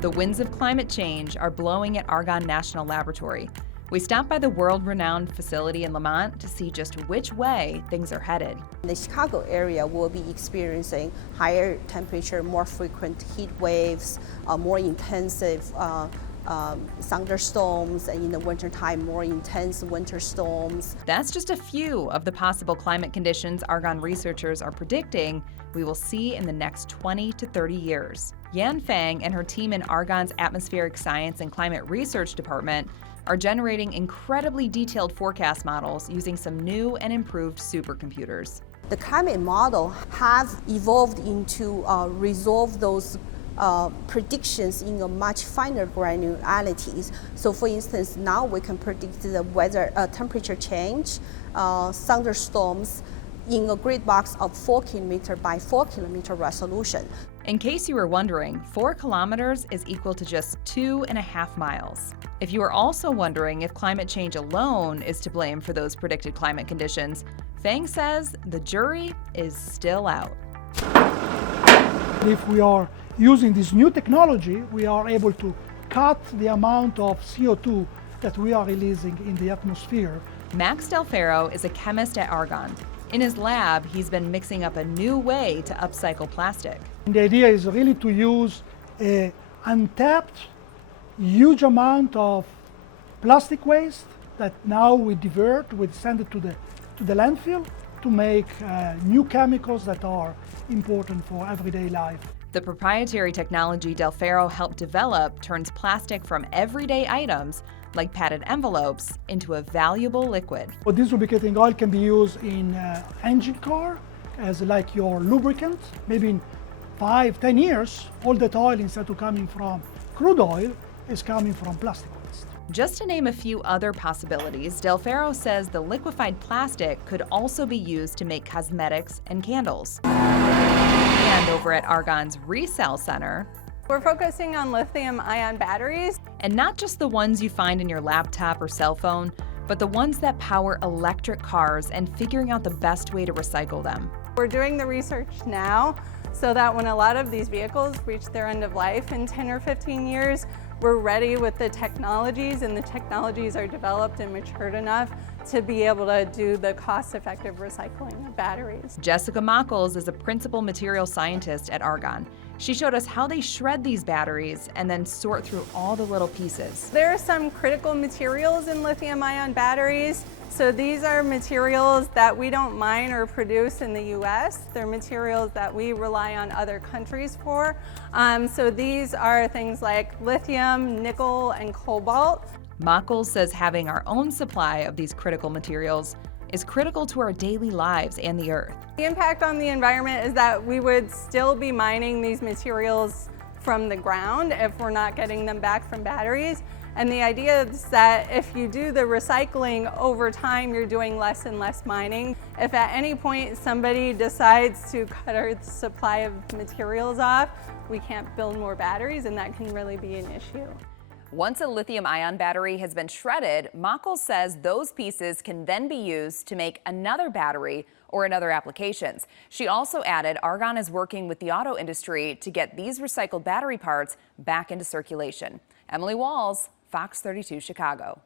The winds of climate change are blowing at Argonne National Laboratory. We stopped by the world-renowned facility in Lamont to see just which way things are headed. The Chicago area will be experiencing higher temperature, more frequent heat waves, more intensive thunderstorms, and in the wintertime, more intense winter storms. That's just a few of the possible climate conditions Argonne researchers are predicting we will see in the next 20 to 30 years. Yan Fang and her team in Argonne's Atmospheric Science and Climate Research Department are generating incredibly detailed forecast models using some new and improved supercomputers. The climate model has evolved into resolve those predictions in a much finer granularities. So for instance, now we can predict the weather temperature change, thunderstorms in a grid box of 4 kilometer by 4 kilometer resolution. In case you were wondering, 4 kilometers is equal to just 2.5 miles. If you are also wondering if climate change alone is to blame for those predicted climate conditions, Fang says the jury is still out. If we are using this new technology, we are able to cut the amount of CO2 that we are releasing in the atmosphere. Max Del Ferro is a chemist at Argonne. In his lab, he's been mixing up a new way to upcycle plastic. And the idea is really to use an untapped, huge amount of plastic waste that now we divert, we send it to the landfill to make new chemicals that are important for everyday life. The proprietary technology Del Ferro helped develop turns plastic from everyday items, like padded envelopes, into a valuable liquid. But this lubricating oil can be used in engine car as like your lubricant. Maybe in 5-10 years, all that oil, instead of coming from crude oil, is coming from plastic waste. Just to name a few other possibilities, Del Ferro says the liquefied plastic could also be used to make cosmetics and candles. And over at Argonne's Resell Center, we're focusing on lithium-ion batteries. And not just the ones you find in your laptop or cell phone, but the ones that power electric cars and figuring out the best way to recycle them. We're doing the research now so that when a lot of these vehicles reach their end of life in 10 or 15 years, we're ready with the technologies, and the technologies are developed and matured enough to be able to do the cost-effective recycling of batteries. Jessica Wahls is a principal material scientist at Argonne. She showed us how they shred these batteries and then sort through all the little pieces. There are some critical materials in lithium-ion batteries. So these are materials that we don't mine or produce in the US. They're materials that we rely on other countries for. So these are things like lithium, nickel, and cobalt. Wahls says having our own supply of these critical materials is critical to our daily lives and the Earth. The impact on the environment is that we would still be mining these materials from the ground if we're not getting them back from batteries. And the idea is that if you do the recycling over time, you're doing less and less mining. If at any point somebody decides to cut our supply of materials off, we can't build more batteries, and that can really be an issue. Once a lithium-ion battery has been shredded, Wahls says those pieces can then be used to make another battery or in other applications. She also added Argonne is working with the auto industry to get these recycled battery parts back into circulation. Emilly Wahls, Fox 32 Chicago.